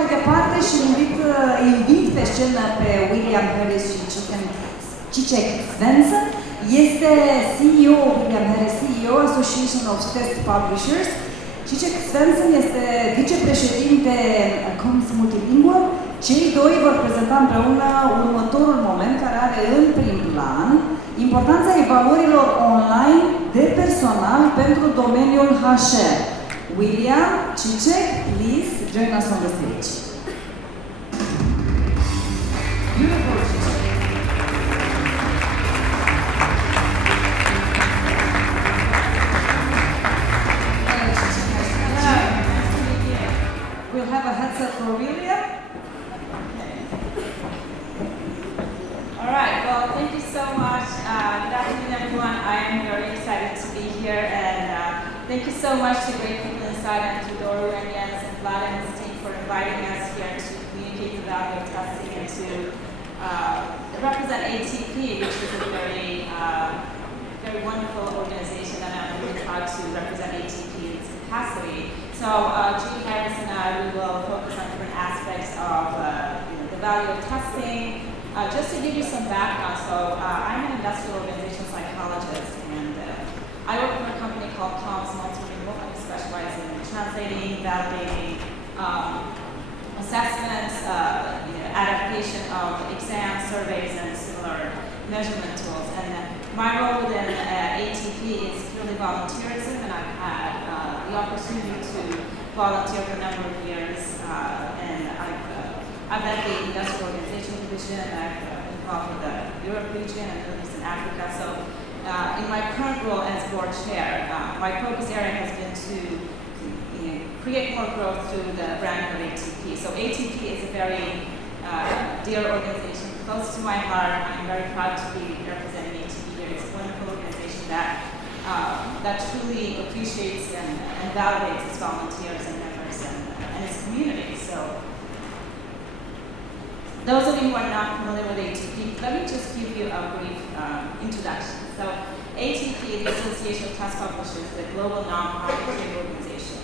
mai departe și invit pe scenă pe William Harris și Cicek Svensson. Este CEO, William Harris, CEO, Association of Test Publishers. Cicek Svensson este vicepreședinte Multilingual. Cei doi vor prezenta împreună următorul moment care are în prim plan importanța evaluărilor online de personal pentru domeniul HR. William, Cicek, please join us on the stage. Beautiful, Cicek. We'll have a headset for William. All right, well, thank you so much. Good afternoon, everyone. I am very excited to be here, and thank you so much to great people inside and to Doru and Jens and Vlad and his team for inviting us here to communicate the value of testing and to represent ATP, which is a very wonderful organization, and I'm really proud to represent ATP in this capacity. So, Julie Harris and I, we will focus on different aspects of the value of testing. Just to give you some background, so I'm an industrial organizational psychologist, and I work for a company called Multilingual. I specialize in translating, validating, assessments, adaptation of exams, surveys, and similar measurement tools. And my role within ATP is purely volunteerism, and I've had the opportunity to volunteer for a number of years, and I've led the industrial organization division. I've been involved with the Europe region and Middle East and Africa. So, in my current role as board chair, my focus area has been to create more growth through the brand of ATP. So, ATP is a very dear organization, close to my heart. I'm very proud to be representing ATP here. It's a wonderful organization that truly appreciates and validates its volunteers and members and its community. So, those of you who are not familiar with ATP, let me just give you a brief introduction. So, ATP, the Association of Test Publishers, is a global non-profit trade organization.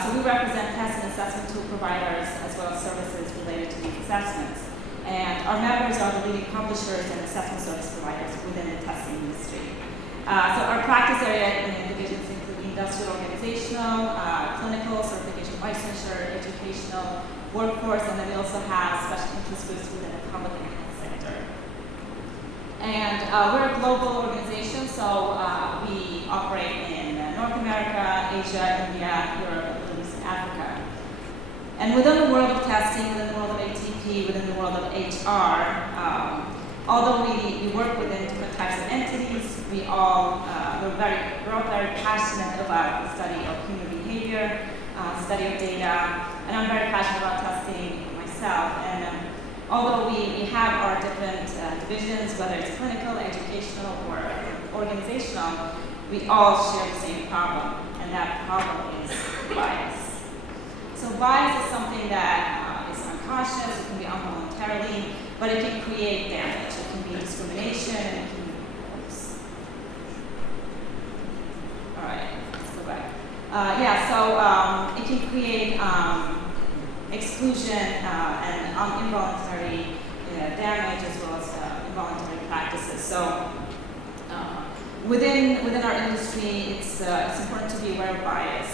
So we represent test and assessment tool providers as well as services related to these assessments. And our members are the leading publishers and assessment service providers within the testing industry. So our practice area in divisions include industrial organizational, clinical, certification licensure, educational, workforce, and then we also have special interest groups within the public and health sector. And we're a global organization, so we operate in North America, Asia, India, Europe, Middle East, and Africa. And within the world of testing, within the world of ATP, within the world of HR, although we work within different types of entities, we're all very passionate about the study of human behavior, study of data, and I'm very passionate about testing myself. And although we have our different divisions, whether it's clinical, educational, or organizational, we all share the same problem, and that problem is bias. So bias is something that is unconscious, it can be involuntarily, but it can create damage. It can be discrimination, and it can it can create exclusion and involuntary damage as well as involuntary practices. So within our industry, it's important to be aware of bias.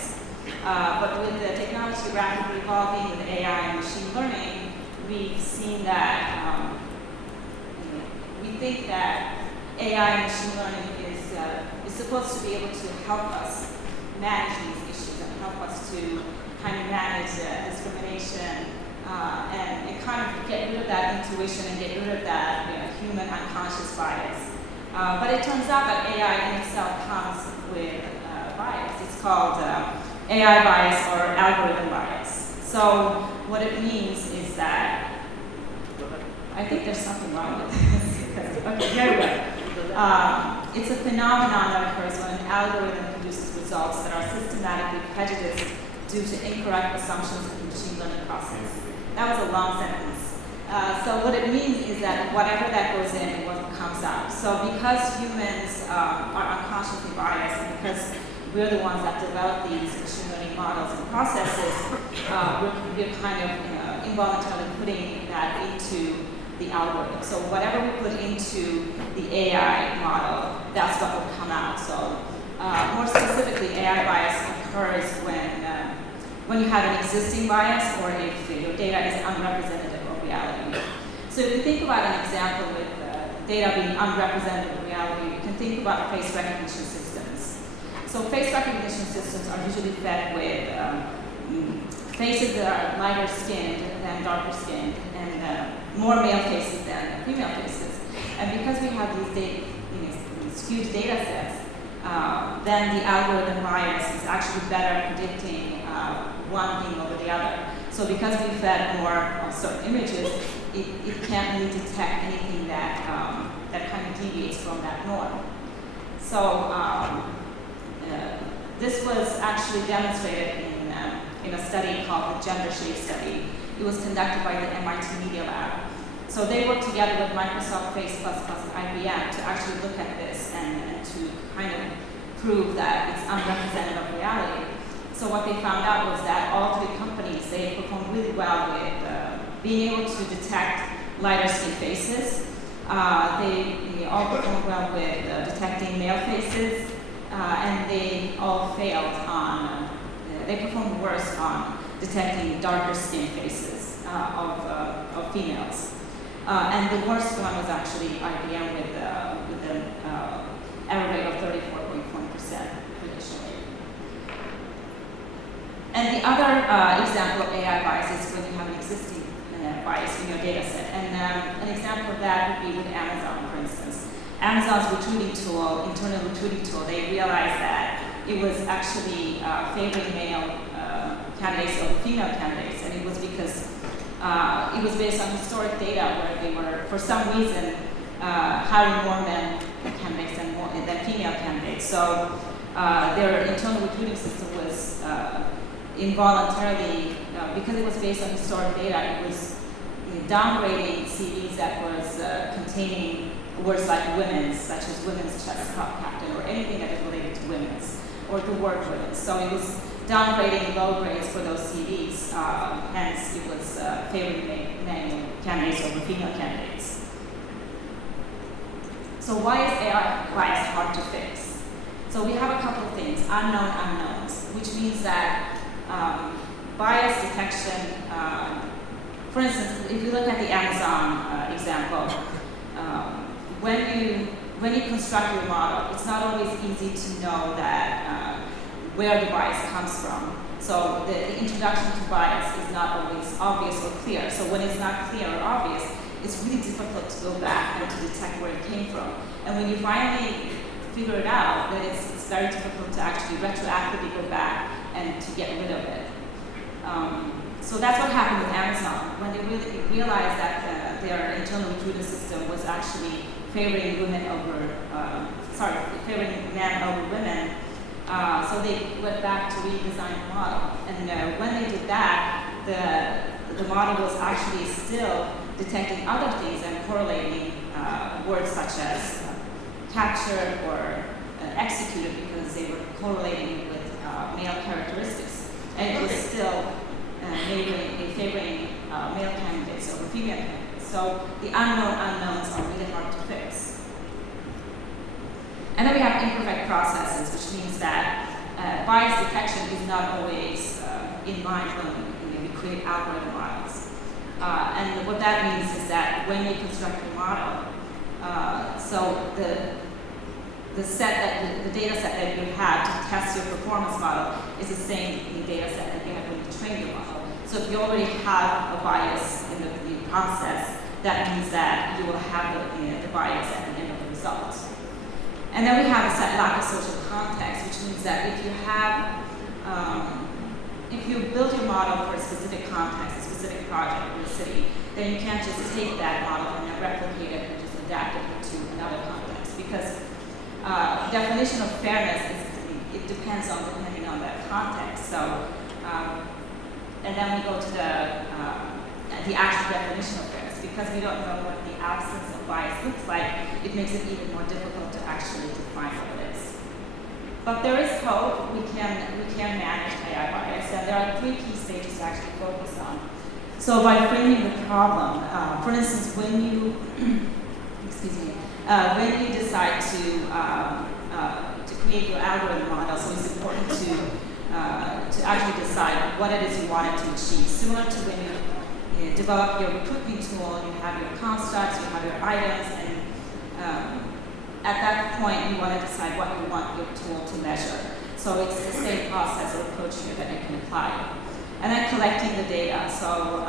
But with the technology rapidly evolving with AI and machine learning, we've seen that we think that AI and machine learning is supposed to be able to help us manage these issues and help us to kind of manage discrimination and kind of get rid of that intuition and get rid of that human unconscious bias. But it turns out that AI in itself comes with bias. It's called AI bias or algorithm bias. So what it means is that, I think there's something wrong with this. Okay, here we go. It's a phenomenon that occurs when an algorithm produces results that are systematically prejudiced due to incorrect assumptions in the machine learning process. That was a long sentence. So what it means is that whatever that goes in, what comes out. So because humans are unconsciously biased, and because we're the ones that develop these machine learning models and processes, we're kind of involuntarily putting that into the algorithm. So whatever we put into the AI model, that's what will come out. So more specifically, AI bias occurs when you have an existing bias or if your data is unrepresentative of reality. So if you think about an example with data being unrepresentative of reality, you can think about face recognition systems. So face recognition systems are usually fed with faces that are lighter skinned than darker skinned, and more male faces than female faces. And because we have these skewed data sets, then the algorithm bias is actually better predicting one thing over the other. So because we fed more of certain images, it can't really detect anything that kind of deviates from that norm. So this was actually demonstrated in a study called the Gender Shade Study. It was conducted by the MIT Media Lab. So they worked together with Microsoft, Face++, and IBM to actually look at this and to kind of prove that it's unrepresentative of reality. So what they found out was that all three companies, they performed really well with being able to detect lighter skin faces. They all performed well with detecting male faces, and they all failed on, they performed worse on detecting darker skin faces of females. And the worst one was actually IBM with an error rate of 34.1% prediction rate. And the other example of AI bias is when you have an existing bias in your data set. And an example of that would be with Amazon, for instance. Amazon's recruiting tool, internal recruiting tool, they realized that it was actually favoring male candidates over female candidates, and it was because it was based on historic data where they were, for some reason, hiring more men candidates than female candidates. So their internal recruiting system was involuntarily, because it was based on historic data, it was downgrading CVs that was containing words like women's, such as women's chess captain, or anything that is related to women's, or the word women's. So it was downgrading low grades for those CVs, hence it was favoring male candidates over female candidates. So why is AI bias hard to fix? So we have a couple of things, unknown unknowns, which means that bias detection, for instance, if you look at the Amazon example, when you construct your model, it's not always easy to know that where the bias comes from. So the introduction to bias is not always obvious or clear. So when it's not clear or obvious, it's really difficult to go back and to detect where it came from. And when you finally figure it out, then it's very difficult to actually retroactively go back and to get rid of it. So that's what happened with Amazon. When they really realized that their internal recruiting system was actually favoring women over, favoring men over women, so they went back to redesign the model. And when they did that, the model was actually still detecting other things and correlating words such as captured or executed, because they were correlating with male characteristics. And it was still favoring male candidates over female candidates. So the unknown unknowns are really hard to fix. And then we have imperfect processes, which means that bias detection is not always in mind when we create algorithm models. And what that means is that when you construct a model, so the data set that you have to test your performance model is the same data set that you have when you train your model. So if you already have a bias in the process, that means that you will have the bias at the end of the result. And then we have a lack of social context, which means that if you build your model for a specific context, a specific project in the city, then you can't just take that model and then replicate it and just adapt it to another context. Because definition of fairness depending on that context. So, and then we go to the actual definition of fairness. Because we don't know what the absence of bias looks like, it makes it even more difficult to actually define what it is. But there is hope. We can manage AI bias, and there are 3 key stages to actually focus on. So by framing the problem, for instance, when you when you decide to create your algorithm model, so it's important to actually decide what it is you want it to achieve. Similar to when you develop your recruitment tool, you have your constructs, you have your items, and at that point you want to decide what you want your tool to measure. So it's the same process or approach here that you can apply. And then collecting the data. So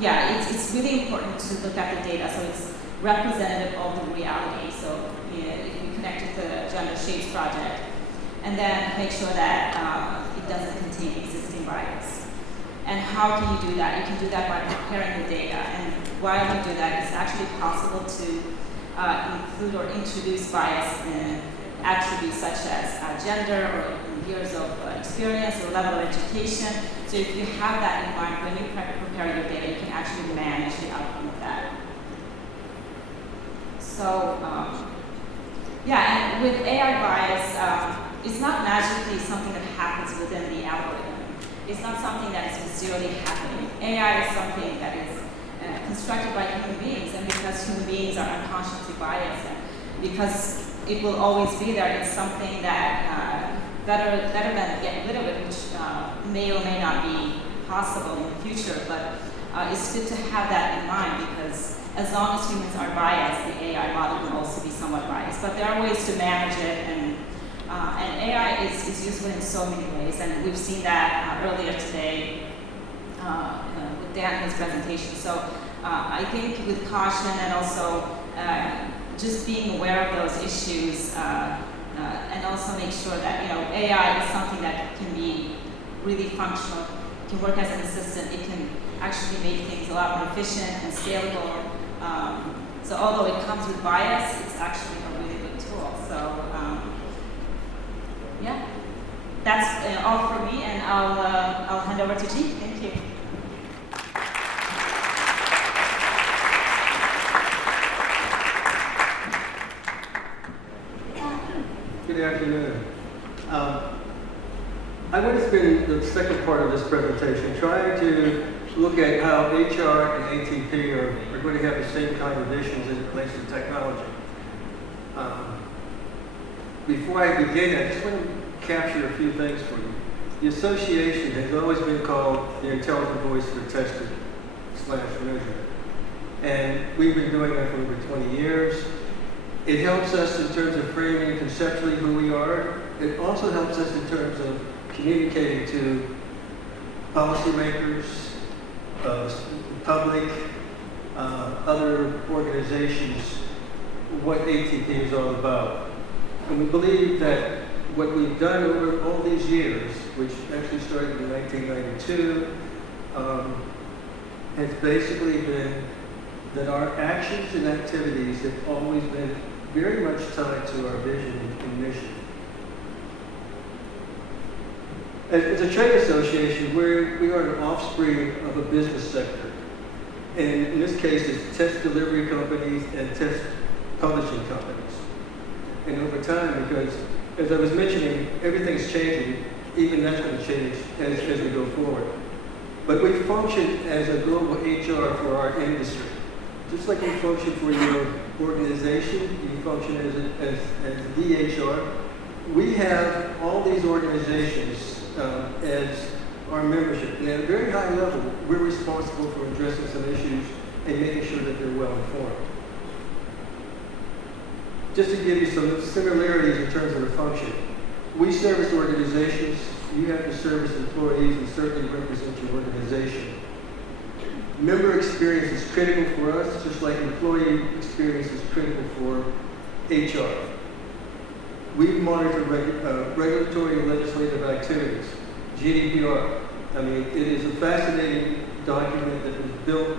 it's really important to look at the data so it's representative of the reality. So if we connect it to the Gender Shapes project, and then make sure that it doesn't contain existing bias. And how can you do that? You can do that by preparing the data. And while you do that, it's actually possible to include or introduce bias in attributes such as gender or years of experience or level of education. So if you have that in mind when you prepare your data, you can actually manage the outcome of that. So and with AI bias, it's not magically something that happens within the algorithm. It's not something that is necessarily happening. AI is something that is constructed by human beings, and because human beings are unconsciously biased, and because it will always be there, it's something that better than get rid of it, which may or may not be possible in the future, but it's good to have that in mind because as long as humans are biased, the AI model can also be somewhat biased. But there are ways to manage it, and AI is useful in so many ways, and we've seen that earlier today with Dan's presentation. So I think with caution and also just being aware of those issues, and also make sure that AI is something that can be really functional, can work as an assistant. It can actually make things a lot more efficient and scalable. So although it comes with bias, it's actually a really good tool. So that's all for me, and I'll hand over to G. Thank you. Good afternoon. I want to spend the second part of this presentation trying to look at how HR and ATP are going to have the same kind of issues as it relates to technology. Before I begin, I just want to capture a few things for you. The association has always been called the intelligent voice for testing/measurement. And we've been doing that for over 20 years. It helps us in terms of framing conceptually who we are. It also helps us in terms of communicating to policymakers, public, other organizations, what ATP is all about. And we believe that what we've done over all these years, which actually started in 1992, has basically been that our actions and activities have always been very much tied to our vision and mission. As a trade association, we are an offspring of a business sector. And in this case, it's test delivery companies and test publishing companies. And over time, because as I was mentioning, everything's changing, even that's going to change as we go forward. But we function as a global HR for our industry. Just like you function for your organization, you function as DHR. We have all these organizations as our membership. And at a very high level, we're responsible for addressing some issues and making sure that they're well informed. Just to give you some similarities in terms of the function, we service organizations, you have to service employees and certainly represent your organization. Member experience is critical for us, just like employee experience is critical for HR. We monitor regulatory and legislative activities. GDPR, I mean, it is a fascinating document that was built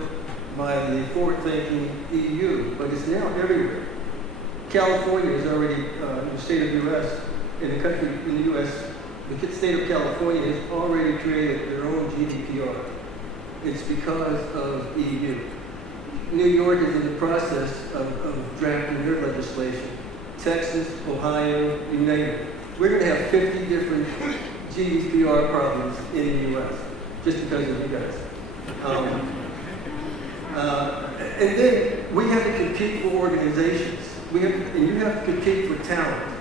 by the forward-thinking EU, but it's now everywhere. California is already, in the state of the U.S., in the country, in the U.S., the state of California has already created their own GDPR. It's because of EU. New York is in the process of drafting their legislation. Texas, Ohio, you name it. we're going to have 50 different GDPR problems in the U.S. just because of you guys. And then we have to compete for organizations. And you have to compete for talent.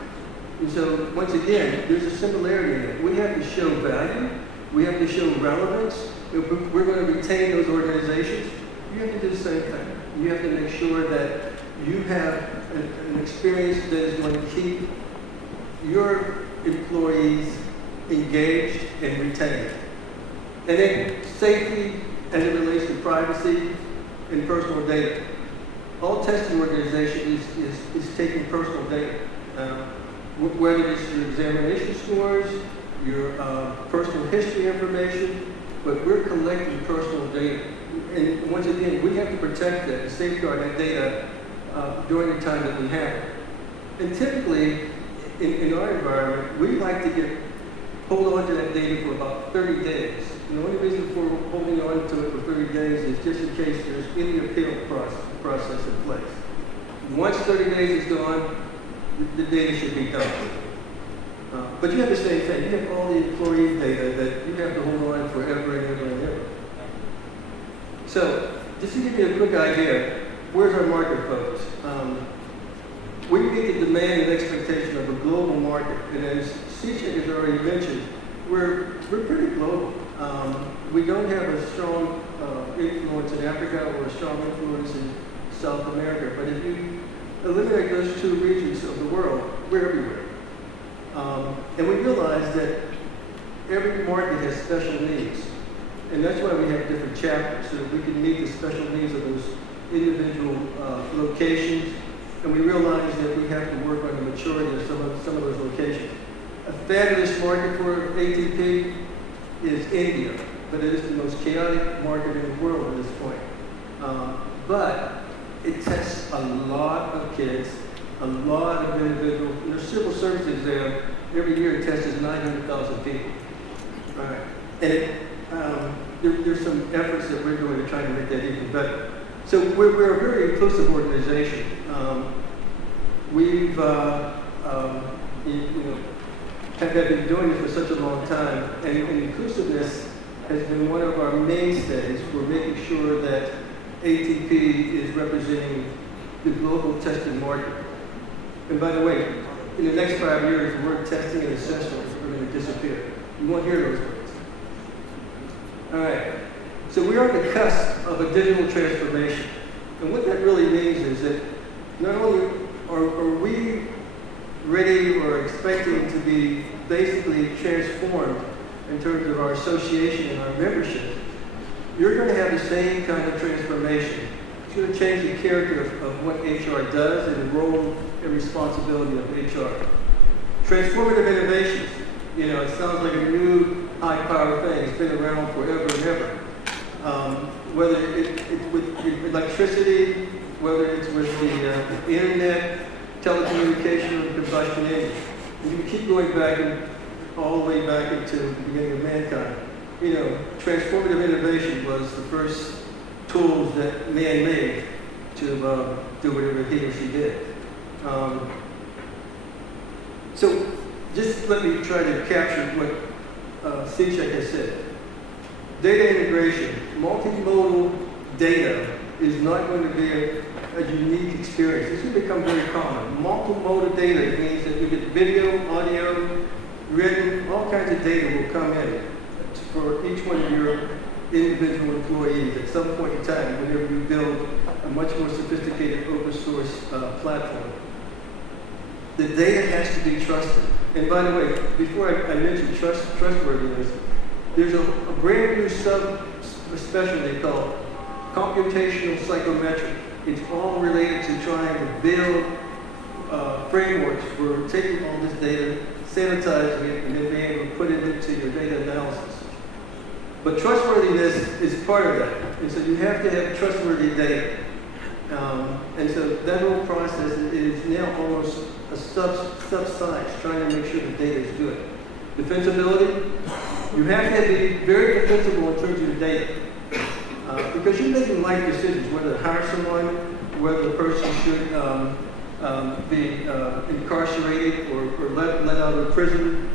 And so, once again, there's a similarity in it. We have to show value. We have to show relevance. If we're going to retain those organizations, you have to do the same thing. You have to make sure that you have an experience that is going to keep your employees engaged and retained. And then safety as it relates to privacy and personal data. All testing organization is taking personal data. Whether it's your examination scores, your personal history information, but we're collecting personal data. And once again, we have to protect that and safeguard that data during the time that we have it. And typically, in our environment, we like to hold on to that data for about 30 days. And the only reason for holding on to it for 30 days is just in case there's any appeal process in place. Once 30 days is gone, the data should be done. But you have the same thing. You have all the employee data that you have to hold on forever and ever and ever. So, just to give you a quick idea, where's our market focus? We meet the demand and expectation of a global market, and as Cicek has already mentioned, we're pretty global. We don't have a strong influence in Africa or a strong influence in South America, but if you eliminate those two regions of the world, we're everywhere. And we realize that every market has special needs, and that's why we have different chapters, so that we can meet the special needs of those individual locations. And we realize that we have to work on the maturity of some of those locations. A fabulous market for ATP is India, but it is the most chaotic market in the world at this point. But it tests a lot of kids, a lot of individuals. In their civil service exam, every year it tests 900,000 people. All right. And there's some efforts that we're doing to try to make that even better. So we're a very inclusive organization. We've have been doing this for such a long time, and inclusiveness has been one of our mainstays for making sure that ATP is representing the global testing market. And by the way, in the next 5 years, the word testing and assessment are going to disappear. You won't hear those words. All right. So we are at the cusp of a digital transformation. And what that really means is that not only are we ready or expecting to be basically transformed in terms of our association and our membership, you're going to have the same kind of transformation. It's going to change the character of what HR does and the role and responsibility of HR. Transformative innovations, it sounds like a new high-power thing. It's been around forever and ever. Whether it's with electricity, whether it's with the internet, telecommunication, or combustion engine. And you can keep going back all the way back into the beginning of mankind. Transformative innovation was the first tools that man made to do whatever he or she did. So just let me try to capture what Cicek has said. Data integration, multimodal data is not going to be a unique experience. It's going to become very common. Multimodal data means that you get video, audio, written, all kinds of data will come in for each one of your individual employees at some point in time whenever you build a much more sophisticated open source platform. The data has to be trusted. And by the way, before I mention trustworthiness, there's a brand new specialty called computational psychometry. It's all related to trying to build frameworks for taking all this data, sanitizing it, and then being able to put it into your data analysis. But trustworthiness is part of that. And so you have to have trustworthy data. And so that whole process is now almost a sub-science, trying to make sure the data is good. Defensibility, you have to be very defensible in terms of your data. Because you're making life decisions, whether to hire someone, whether the person should being incarcerated or let out of prison.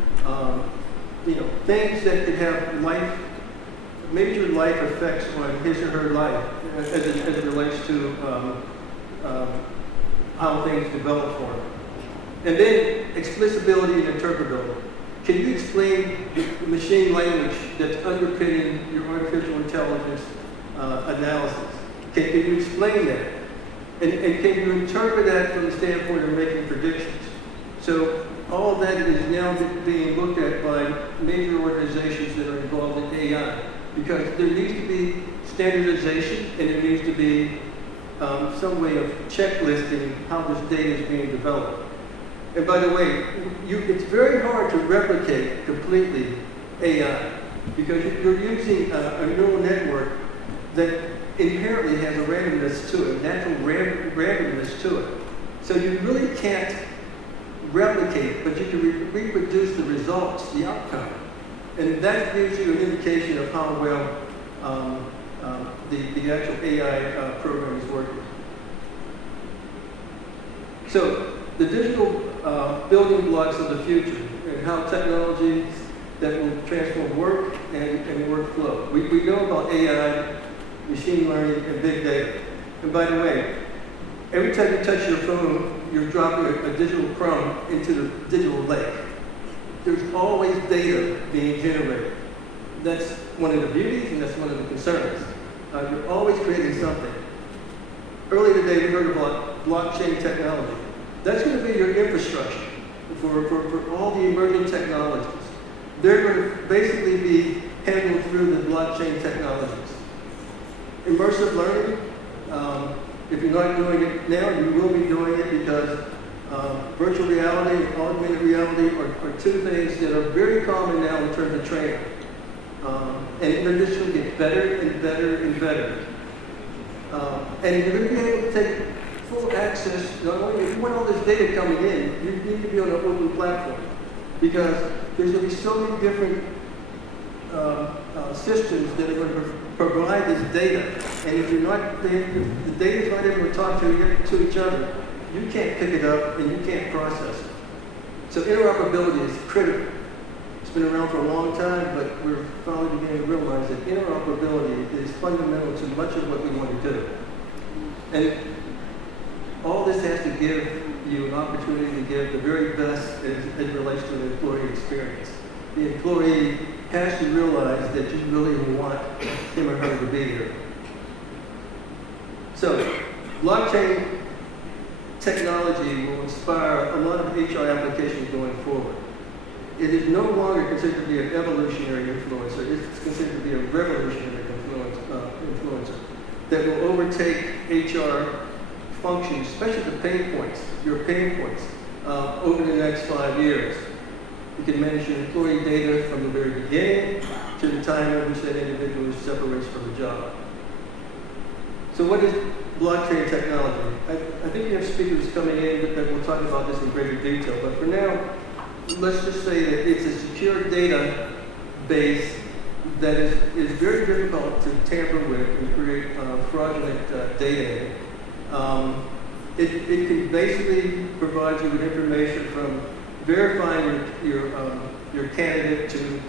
Things that could have major life effects on his or her life as it relates to how things develop for him. And then explicability and interpretability. Can you explain the machine language that's underpinning your artificial intelligence analysis? Can you explain that? And can you interpret that from the standpoint of making predictions? So all of that is now being looked at by major organizations that are involved in AI, because there needs to be standardization and there needs to be some way of checklisting how this data is being developed. And by the way, it's very hard to replicate completely AI, because you're using a neural network that inherently has a randomness to it, natural randomness to it. So you really can't replicate, but you can reproduce the results, the outcome. And that gives you an indication of how well the actual AI program is working. So the digital building blocks of the future and how technologies that will transform work and workflow. We know about AI, machine learning, and big data. And by the way, every time you touch your phone, you're dropping a digital crumb into the digital lake. There's always data being generated. That's one of the beauties and that's one of the concerns. You're always creating something. Earlier today, we heard about blockchain technology. That's going to be your infrastructure for all the emerging technologies. They're going to basically be handled through the blockchain technologies. Immersive learning, if you're not doing it now, you will be doing it, because virtual reality and augmented reality are two things that are very common now in terms of training. And they're just going to get better and better and better. And you're going to be able to take full access. Not only if you want all this data coming in, you need to be on an open platform, because there's going to be so many different systems that are going to provide this data. And if the data is not able to talk to each other, you can't pick it up and you can't process it. So interoperability is critical. It's been around for a long time, but we're finally beginning to realize that interoperability is fundamental to much of what we want to do. And all this has to give you an opportunity to give the very best as it relates to the employee experience. The employee has to realize that you really want him or her to be here. So, blockchain technology will inspire a lot of HR applications going forward. It is no longer considered to be an evolutionary influencer. It's considered to be a revolutionary influencer that will overtake HR functions, especially the pain points, your pain points, over the next 5 years. You can manage your employee data from the very beginning to the time at which that individual separates from the job. So what is blockchain technology? I think we have speakers coming in that will talk about this in greater detail, but for now, let's just say that it's a secure data base that is very difficult to tamper with and create fraudulent data. It can basically provide you with information from verifying your candidate to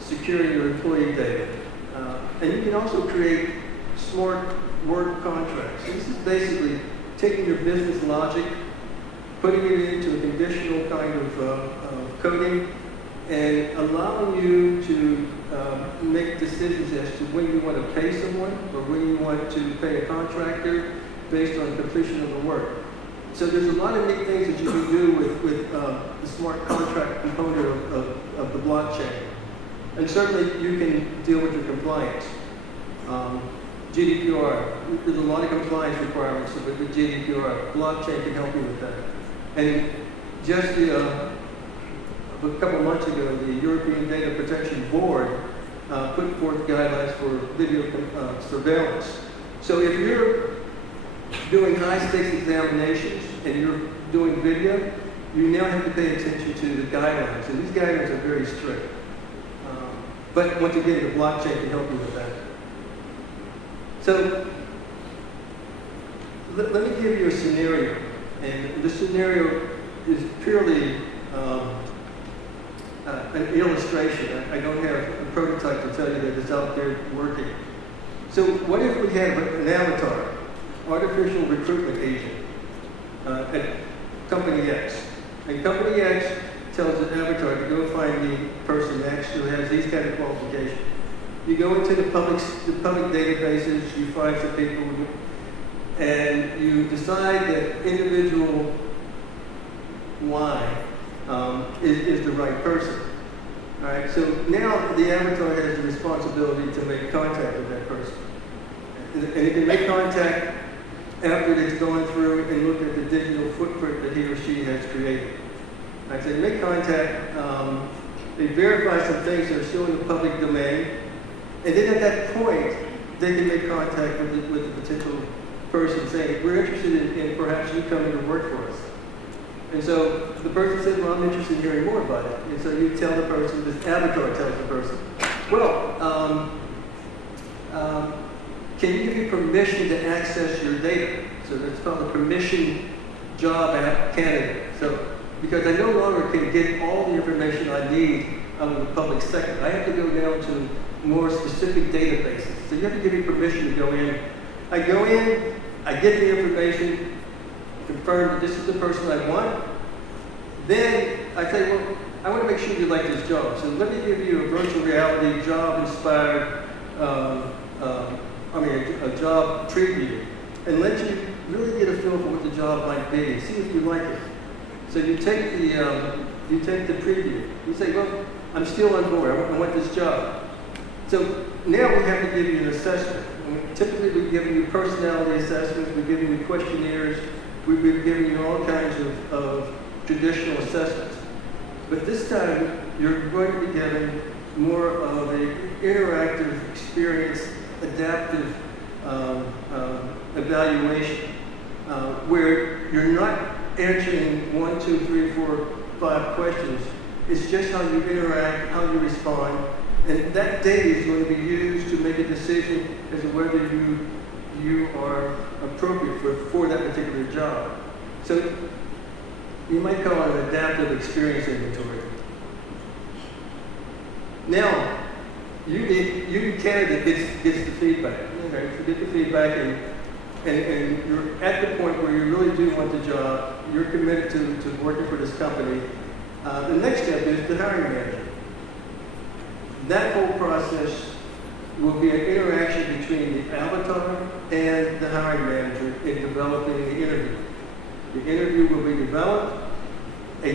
securing your employee data. And you can also create smart work contracts. This is basically taking your business logic, putting it into a conditional kind of coding, and allowing you to make decisions as to when you want to pay someone or when you want to pay a contractor based on completion of the work. So there's a lot of neat things that you can do with the smart contract component of the blockchain. And certainly you can deal with your compliance. GDPR, there's a lot of compliance requirements with GDPR. Blockchain can help you with that. And just a couple months ago, the European Data Protection Board put forth guidelines for video surveillance. So if you're doing high-stakes examinations and you're doing video, you now have to pay attention to the guidelines. And these guidelines are very strict. But once again, the blockchain can help you with that. So let me give you a scenario. And this scenario is purely an illustration. I don't have a prototype to tell you that it's out there working. So what if we had an avatar, artificial recruitment agent at Company X? And Company X tells the avatar to go find the person X who has these kind of qualifications. You go into the public databases, you find some people, and you decide that individual Y is the right person. All right, so now the avatar has the responsibility to make contact with that person. And it can make contact after it's gone through and looked at the digital footprint that he or she has created. All right, so they make contact, they verify some things that are still in the public domain, and then at that point, they can make contact with the potential person saying, we're interested in perhaps you coming to work for us. And so the person says, well, I'm interested in hearing more about it. And so you tell the person, this avatar tells the person, well, can you give me permission to access your data? So that's called a permission job candidate. So, because I no longer can get all the information I need out of the public sector. I have to go down to more specific databases. So you have to give me permission to go in. I go in, I get the information, confirm that this is the person I want. Then I say, well, I want to make sure you like this job. So let me give you a virtual reality job-inspired, a job preview, and let you really get a feel for what the job might be. See if you like it. So you take the preview. You say, well, I'm still on board. I want this job. So now we have to give you an assessment. Typically, we've given you personality assessments. We've given you questionnaires. We've been giving you all kinds of traditional assessments. But this time, you're going to be given more of an interactive experience, adaptive evaluation, where you're not answering 1, 2, 3, 4, 5 questions. It's just how you interact, how you respond, and that data is going to be used to make a decision as to whether you are appropriate for that particular job. So you might call it an adaptive experience inventory. Now, you candidate gets the feedback. Okay, so get the feedback, and you're at the point where you really do want the job. You're committed to working for this company. The next step is the hiring manager. That whole process will be an interaction between the avatar and the hiring manager in developing the interview. The interview will be developed. A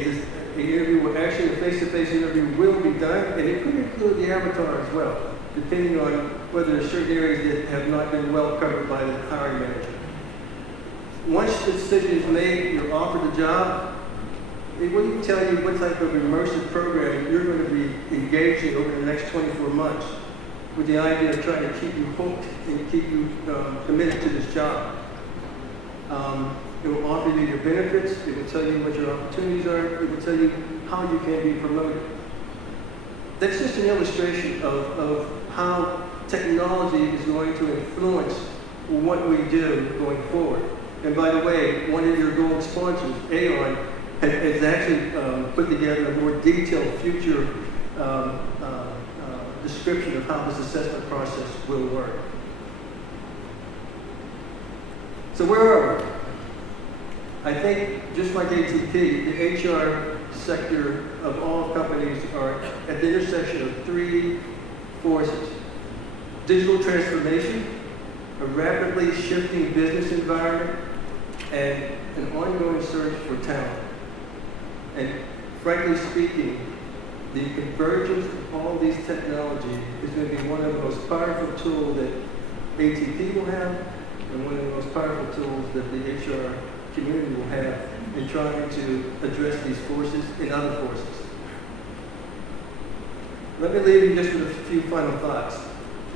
face-to-face interview will be done, and it could include the avatar as well, depending on whether there are certain areas that have not been well covered by the hiring manager. Once the decision is made, you're offered the job, it will tell you what type of immersive program you're going to be engaged in over the next 24 months with the idea of trying to keep you hooked and keep you committed to this job. It will offer you your benefits. It will tell you what your opportunities are. It will tell you how you can be promoted. That's just an illustration of how technology is going to influence what we do going forward. And by the way, one of your gold sponsors, Aon, has actually put together a more detailed future description of how this assessment process will work. So where are we? I think, just like ATP, the HR sector of all companies are at the intersection of 3 forces. Digital transformation, a rapidly shifting business environment, and an ongoing search for talent. And frankly speaking, the convergence of all these technologies is going to be one of the most powerful tools that ATP will have, and one of the most powerful tools that the HR community will have in trying to address these forces and other forces. Let me leave you just with a few final thoughts.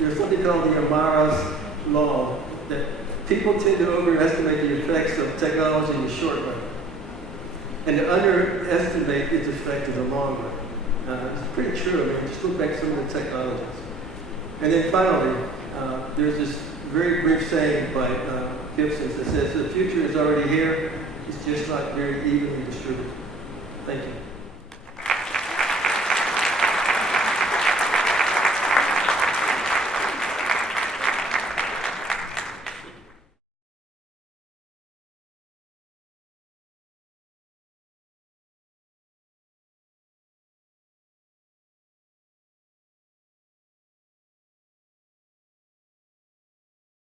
There's something called the Amara's law, that people tend to overestimate the effects of technology in the short run and to underestimate its effect in the long run. It's pretty true. I mean, just look back at some of the technologies. And then finally, there's this very brief saying by Gibson that says, the future is already here, It's just not very evenly distributed. Thank you.